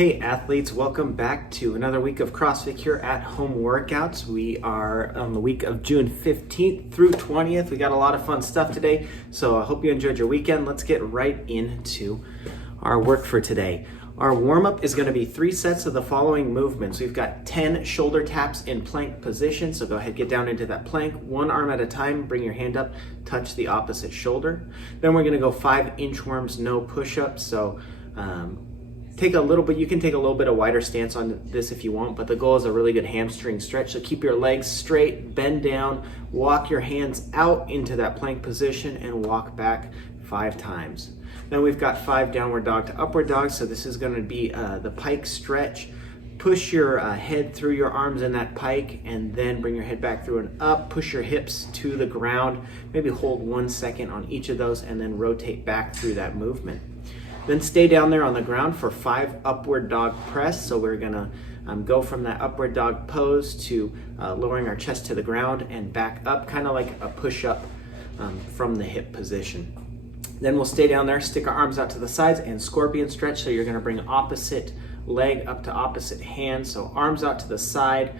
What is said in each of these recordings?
Hey athletes, welcome back to another week of CrossFit here at home workouts. We are on the week of June 15th through 20th. We got a lot of fun stuff today, so I hope you enjoyed your weekend. Let's get right into our work for today. Our warm-up is going to be 3 sets of the following movements. We've got 10 shoulder taps in plank position, so go ahead, get down into that plank, one arm at a time, bring your hand up, touch the opposite shoulder. Then we're going to go 5 inchworms no push-ups, so take a little bit, you can take a little bit of wider stance on this if you want, but the goal is a really good hamstring stretch. So keep your legs straight, bend down, walk your hands out into that plank position and walk back 5 times. Then we've got 5 downward dog to upward dog. So this is going to be the pike stretch. Push your head through your arms in that pike and then bring your head back through and up. Push your hips to the ground. Maybe hold 1 second on each of those and then rotate back through that movement. Then stay down there on the ground for 5 upward dog press. So we're gonna go from that upward dog pose to lowering our chest to the ground and back up, kind of like a push-up from the hip position. Then we'll stay down there, stick our arms out to the sides and scorpion stretch. So you're gonna bring opposite leg up to opposite hand. So arms out to the side,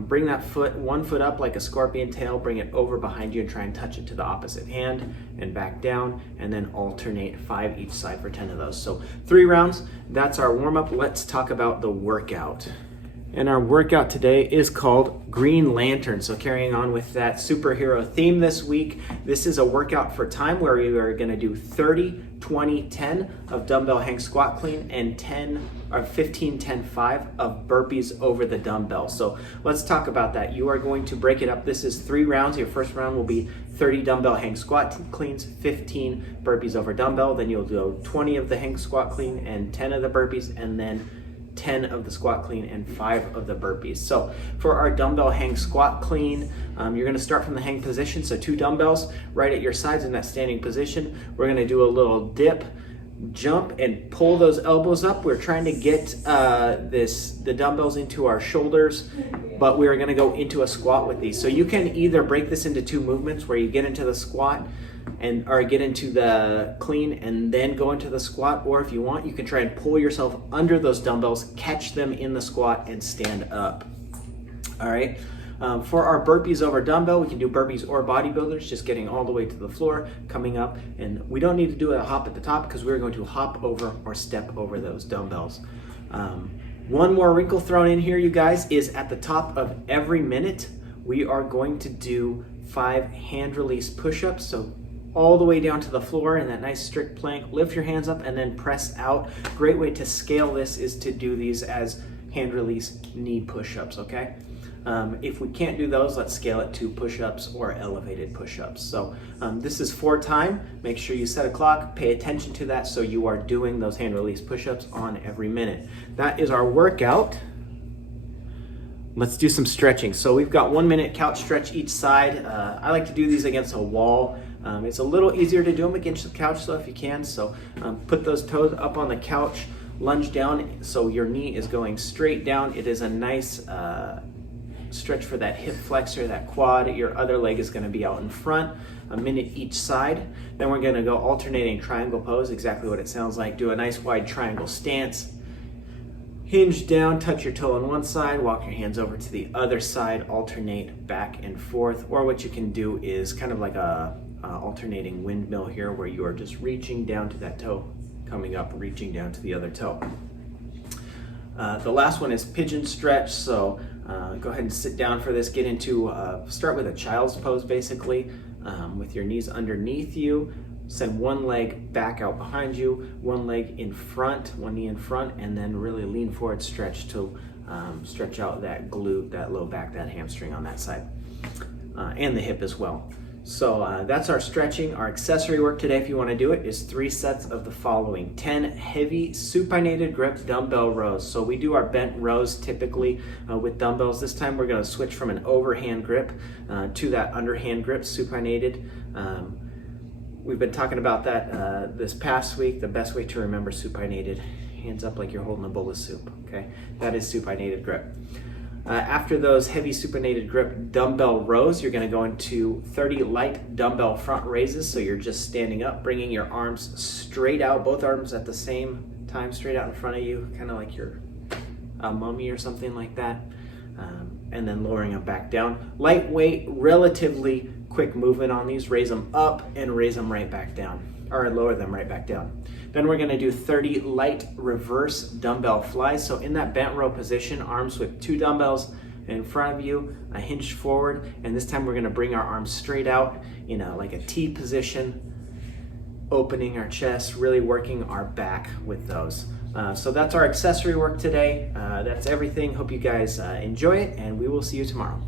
bring that foot, 1 foot up like a scorpion tail, bring it over behind you and try and touch it to the opposite hand and back down, and then alternate 5 each side for 10 of those. So 3 rounds, that's our warm up. Let's talk about the workout. And our workout today is called Green Lantern. So carrying on with that superhero theme this week, this is a workout for time where we are gonna do 30, 20, 10 of dumbbell hang squat clean and 15, 10, 5 of burpees over the dumbbell. So let's talk about that. You are going to break it up. This is 3 rounds. Your first round will be 30 dumbbell hang squat cleans, 15 burpees over dumbbell. Then you'll do 20 of the hang squat clean and 10 of the burpees, and then 10 of the squat clean and 5 of the burpees. So for our dumbbell hang squat clean, you're gonna start from the hang position. So 2 dumbbells right at your sides in that standing position. We're gonna do a little dip, jump, and pull those elbows up. We're trying to get the dumbbells into our shoulders, but we're gonna go into a squat with these. So you can either break this into 2 movements where you get into the squat or get into the clean and then go into the squat, or if you want, you can try and pull yourself under those dumbbells, catch them in the squat and stand up. All right. For our burpees over dumbbell, we can do burpees or bodybuilders, just getting all the way to the floor, coming up, and we don't need to do a hop at the top because we're going to hop over or step over those dumbbells. One more wrinkle thrown in here, you guys, is at the top of every minute, we are going to do 5 hand release push-ups. So all the way down to the floor in that nice strict plank, lift your hands up and then press out. Great way to scale this is to do these as hand release knee push-ups, okay? If we can't do those, let's scale it to push-ups or elevated push-ups. So this is for time. Make sure you set a clock, pay attention to that so you are doing those hand release push-ups on every minute. That is our workout. Let's do some stretching. So we've got 1 minute couch stretch each side. I like to do these against a wall. It's a little easier to do them against the couch though if you can. So put those toes up on the couch, lunge down so your knee is going straight down. It is a nice stretch for that hip flexor, that quad. Your other leg is gonna be out in front, 1 minute each side. Then we're gonna go alternating triangle pose, exactly what it sounds like. Do a nice wide triangle stance. Hinge down, touch your toe on one side, walk your hands over to the other side, alternate back and forth. Or what you can do is kind of like a alternating windmill here where you are just reaching down to that toe, coming up, reaching down to the other toe. The last one is pigeon stretch. So go ahead and sit down for this. Get into, start with a child's pose basically, with your knees underneath you. Send 1 leg back out behind you, 1 leg in front, 1 knee in front, and then really lean forward, stretch to stretch out that glute, that low back, that hamstring on that side, and the hip as well. So that's our stretching. Our accessory work today, if you want to do it, is 3 sets of the following: 10 heavy supinated grip dumbbell rows. So we do our bent rows typically with dumbbells. This time we're going to switch from an overhand grip to that underhand grip, supinated. We've been talking about that this past week. The best way to remember supinated, hands up like you're holding a bowl of soup, okay? That is supinated grip. After those heavy supinated grip dumbbell rows, you're gonna go into 30 light dumbbell front raises. So you're just standing up, bringing your arms straight out, both arms at the same time, straight out in front of you, kind of like you're a mummy or something like that. And then lowering them back down. Lightweight, relatively quick movement on these. Raise them up and raise them right back down, or lower them right back down. Then we're gonna do 30 light reverse dumbbell flies. So in that bent row position, arms with 2 dumbbells in front of you, a hinge forward, and this time we're gonna bring our arms straight out in like a T position, opening our chest, really working our back with those. So that's our accessory work today. That's everything. Hope you guys enjoy it, and we will see you tomorrow.